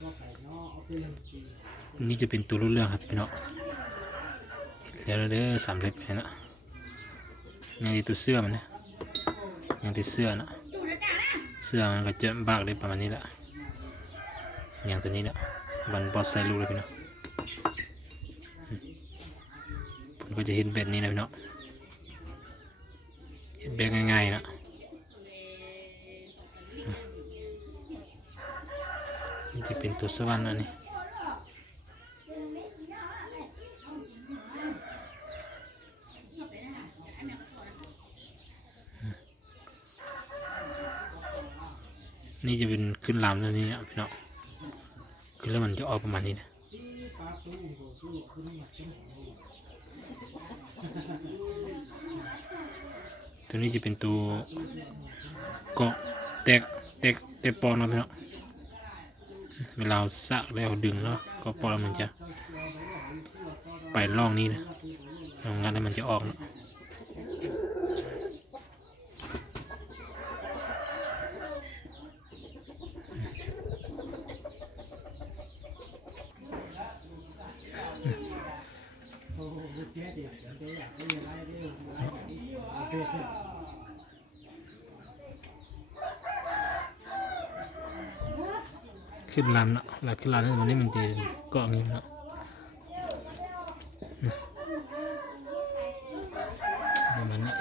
นี่จะเป็นตัวรุ่นเรื่องครับพี่น้องแล้วเด้อสำเร็จเห็นละยังดีตัวเสื้อมันนะยังติดเสื้อนะเสื้อมันก็จะบากได้ประมาณนี้แหละอย่างตัวนี้เนี่ยบันบอสใส่ลูกเลยพี่น้องผมก็จะเห็นแบบนี้นะพี่น้องเห็นแบบง่ายๆนะนี่จะเป็นตัวสวรรค์นะนี่นี่จะเป็นขึ้นลำตัวนี้นะพี่น้องขึ้นแล้วมันจะออกประมาณนี้นะตัวนี้จะเป็นตัวเกาะแตกปอนนะพี่น้องเวลาสักแล้วดึงแล้วก็ปอนมันจะไปล่องนี้นะงั้นแล้วมันจะออกนะขึ้นลานเนาะแล้วขึ้นลานนี่มันจะเกาะอย่างนี้เนาะประมาณนี้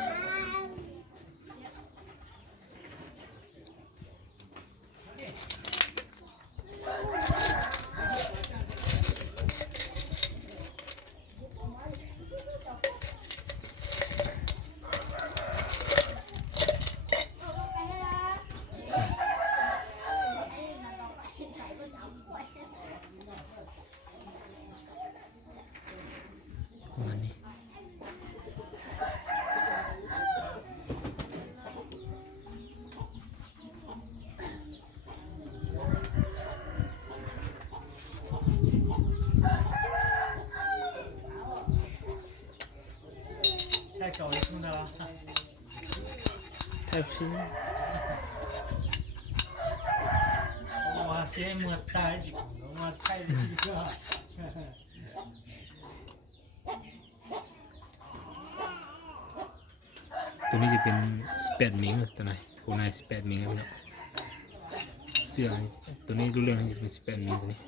太小一寸的了，太深。我这么太久了，我太这个。ตัวนี้จะเป็น18มิลตัวไหนตัวไหน18มิลนะเสื้อตัวนี้รู้เรื่องนี้จะเป็น18มิลตัวนี้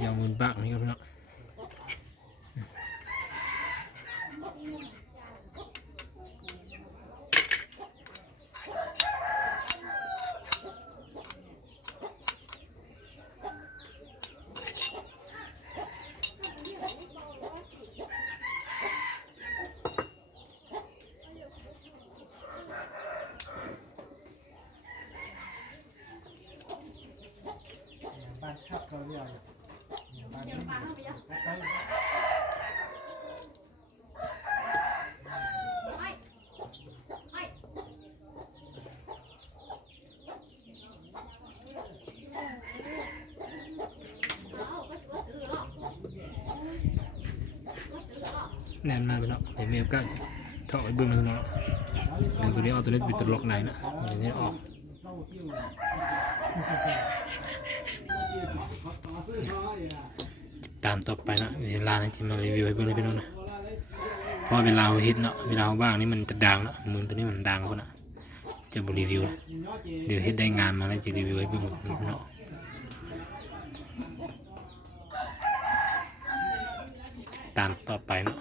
จะเอามือบักนี่ครับพี่น้องแน่นมากพี่น้องเห็นเมลก็ถอดไปเบื้องนึงเนาะตัวนี้เอาตัวนี้ปิดตัวล็อกในนะตัวนี้ออกตามต่อไปนะเวลาที่มารีวิวให้เพื่อนพี่น้องนะเพราะเวลาฮิตเนาะเวลาบ้างนี่มันจะดังนะมือตัวนี้มันดังเพราะนะจะบรีวิวนะเดี๋ยวฮิตได้งานมาแล้วจะรีวิวให้เพื่อนพี่น้องตามต่อไปเนาะ